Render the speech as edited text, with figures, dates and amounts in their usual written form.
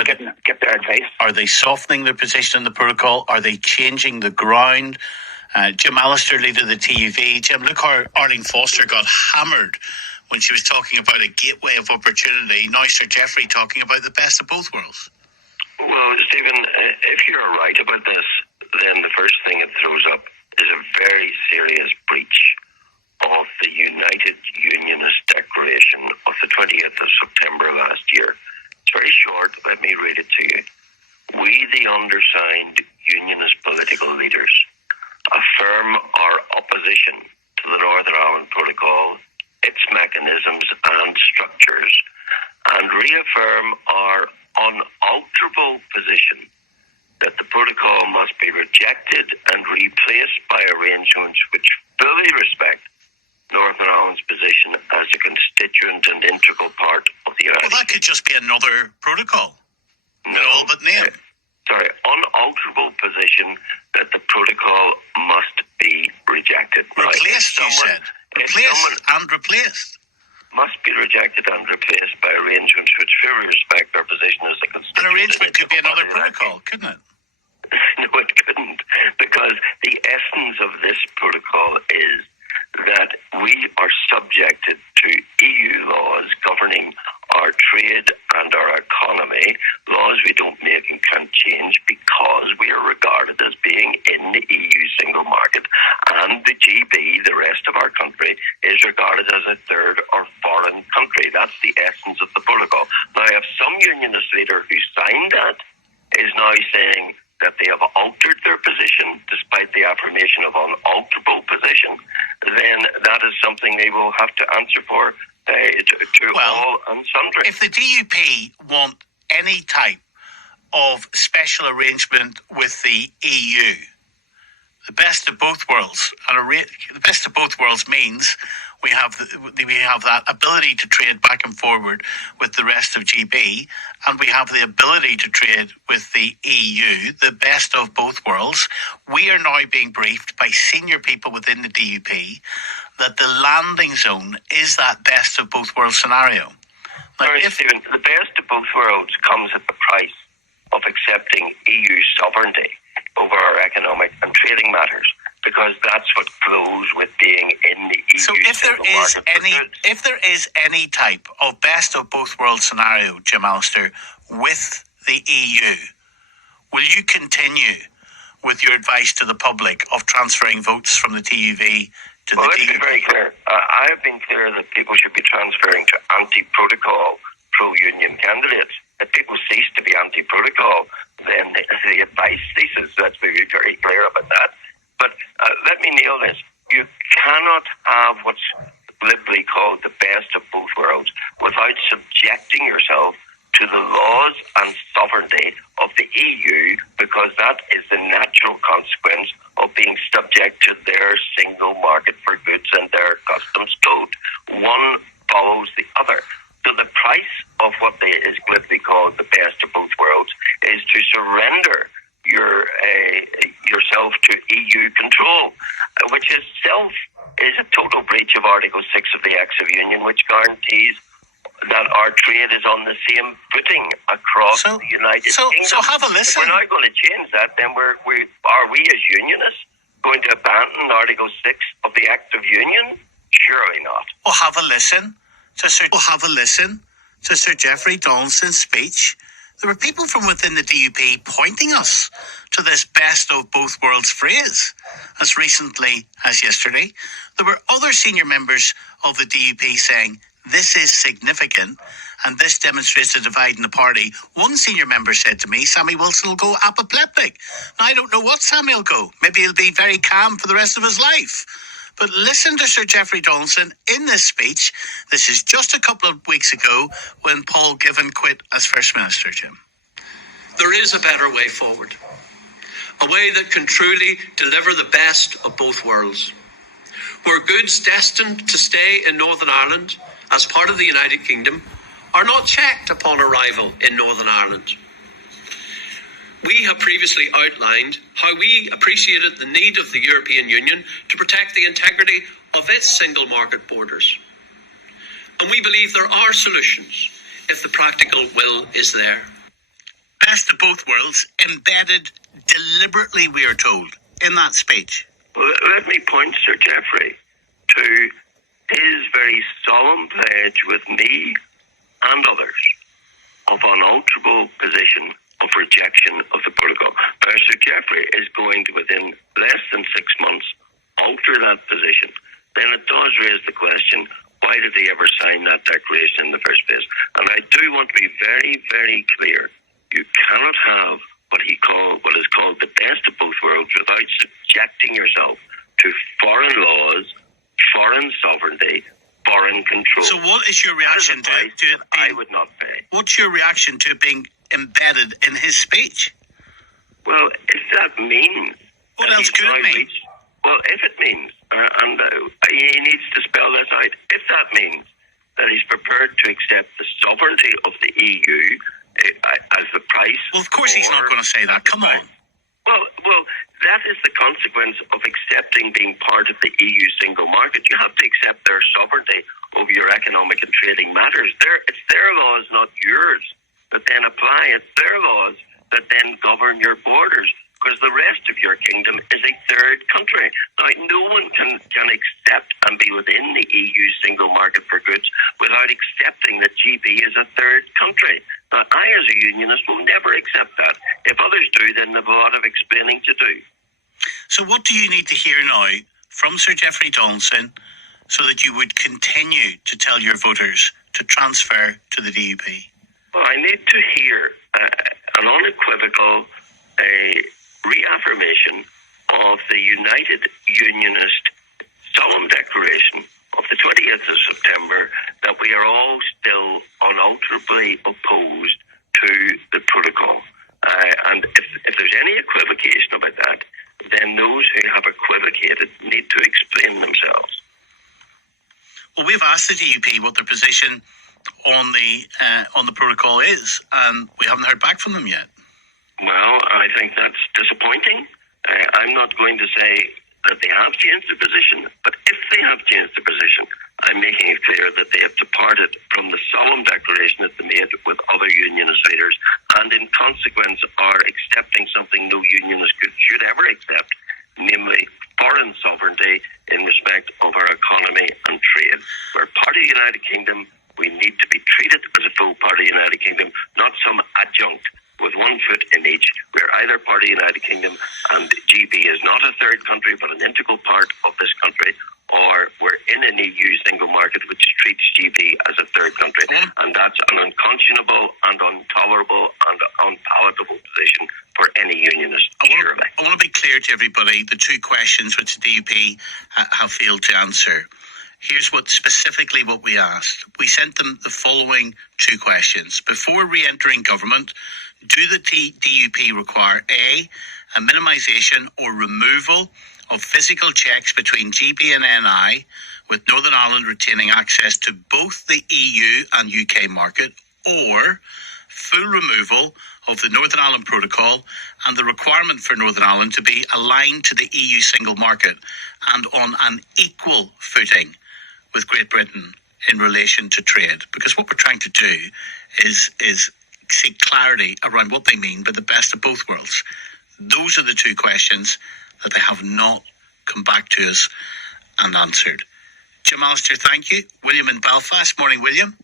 get their advice. Are they softening their position in the protocol? Are they changing the ground? Jim Allister, leader of the TUV. Jim, look how Arlene Foster got hammered when she was talking about a gateway of opportunity. Now Sir Geoffrey talking about the best of both worlds. Well, Stephen, if you're right about this, then the first thing it throws up is a very serious breach of the United Unionist Declaration of the 20th of September last year. It's very short. Let me read it to you. We, the undersigned unionist political leaders, affirm our opposition to the Northern Ireland Protocol, its mechanisms and structures, and reaffirm our unalterable position that the protocol must be rejected and replaced by arrangements which fully respect Northern Ireland's position as a constituent and integral part of the United Well, that could just be another protocol. No, all but name. Unalterable position that the protocol must be rejected. Replaced, you said. Replaced. Must be rejected and replaced by arrangements which fully respect our position as a constituent. An arrangement could be another protocol, couldn't it? No, it couldn't, because the essence of this protocol is that we are subjected to EU laws governing our trade and our economy, laws we don't make and can't change because we are regarded as being in the EU single market, and the GB, the rest of our country, is regarded as a third or foreign country. That's the essence of the protocol. Now, if some unionist leader who signed that is now saying that they have altered their position despite the affirmation of unalterable position, then that is something they will have to answer for to all and sundry. If the DUP want any type of special arrangement with the EU, the best of both worlds, and the best of both worlds means we have that ability to trade back and forward with the rest of GB, and we have the ability to trade with the EU, the best of both worlds. We are now being briefed by senior people within the DUP that the landing zone is that best of both worlds scenario. Stephen, the best of both worlds comes at the price of accepting EU sovereignty over our economic and trading matters, because that's what flows with being in the EU. So if there is any type of best of both worlds scenario, Jim Allister, with the EU, will you continue with your advice to the public of transferring votes from the TUV to the DUP? Let's be very clear. I have been clear that people should be transferring to anti-protocol, pro-union candidates. If people cease to be anti-protocol, then the advice ceases. Let's be very clear about that. But let me nail this. You cannot have what's glibly called the best of both worlds without subjecting yourself to the laws and sovereignty of the EU, because that is the natural consequence of being subject to their single market for goods and their customs code. One follows the other. So the price of what is glibly called the best of both worlds is to surrender yourself to EU control, which itself is a total breach of Article 6 of the Acts of Union, which guarantees that our trade is on the same footing across the United Kingdom. So have a listen. If we're not going to change that, then are we as unionists going to abandon Article 6 of the Act of Union? Surely not. Well, have a listen to Sir Geoffrey Donaldson's speech. There were people from within the DUP pointing us to this best of both worlds phrase. As recently as yesterday, there were other senior members of the DUP saying this is significant and this demonstrates a divide in the party. One senior member said to me, Sammy Wilson will go apoplectic. Now, I don't know what Sammy will go. Maybe he'll be very calm for the rest of his life. But listen to Sir Geoffrey Donaldson in this speech. This is just a couple of weeks ago when Paul Givan quit as First Minister, Jim. There is a better way forward. A way that can truly deliver the best of both worlds. Where goods destined to stay in Northern Ireland as part of the United Kingdom are not checked upon arrival in Northern Ireland. We have previously outlined how we appreciated the need of the European Union to protect the integrity of its single market borders. And we believe there are solutions if the practical will is there. best of both worlds embedded deliberately, we are told, in that speech? Well, let me point, Sir Geoffrey, to his very solemn pledge with me and others of unalterable position of rejection of the protocol. Now, Sir Geoffrey is going to, within less than 6 months, alter that position. Then it does raise the question, why did he ever sign that declaration in the first place? And I do want to be very, very clear. You cannot have what is called the best of both worlds without subjecting yourself to foreign laws, foreign sovereignty, foreign control. So what is your reaction to it? I would not pay. What's your reaction to it being embedded in his speech? Well, if that means... What else could it mean? Well, if it means, and he needs to spell this out, if that means that he's prepared to accept the sovereignty of the EU as the price... Well, of course he's not going to say that. Come on. Well, that is the consequence of accepting being part of the EU single market. You have to accept their sovereignty over your economic and trading matters. It's their laws, not yours, that then apply. It's their laws that then govern your borders, because the rest of your kingdom is a third country. Now, no one can accept and be within the EU single market for goods without accepting that GB is a third country. Now, I, as a unionist, will never accept that. If others do, then they have a lot of explaining to do. So what do you need to hear now from Sir Geoffrey Donaldson so that you would continue to tell your voters to transfer to the DUP? Well, I need to hear an unequivocal reaffirmation of the United Unionist solemn declaration of the 20th of September that we are all still unalterably opposed to the protocol. And if there's any equivocation about that, then those who have equivocated need to explain themselves. Well, we've asked the DUP what their position on the protocol is, and we haven't heard back from them yet. Well, I think that's disappointing. I'm not going to say that they have changed their position, but if they have changed their position, I'm making it clear that they have departed from the solemn declaration that they made with other unionist leaders, and in consequence are accepting something no unionist should ever accept, namely foreign sovereignty in respect of our economy and trade. We're part of the United Kingdom. We need to be treated as a full part of the United Kingdom, not some adjunct with one foot in each. We're either part of the United Kingdom, and GB is not a third country but an integral part of this country, or we're in an EU single market which treats GB as a third country. And that's an unconscionable and intolerable and unpalatable position for any unionist, surely. I want to be clear to everybody the two questions which the DUP have failed to answer. Here's specifically what we asked. We sent them the following two questions. Before re-entering government, do the DUP require A minimisation or removal of physical checks between GB and NI, with Northern Ireland retaining access to both the EU and UK market, or full removal of the Northern Ireland Protocol and the requirement for Northern Ireland to be aligned to the EU single market and on an equal footing with Great Britain in relation to trade? Because what we're trying to do is seek clarity around what they mean by the best of both worlds. Those are the two questions that they have not come back to us and answered. Jim Alistair, thank you. William in Belfast. Morning, William.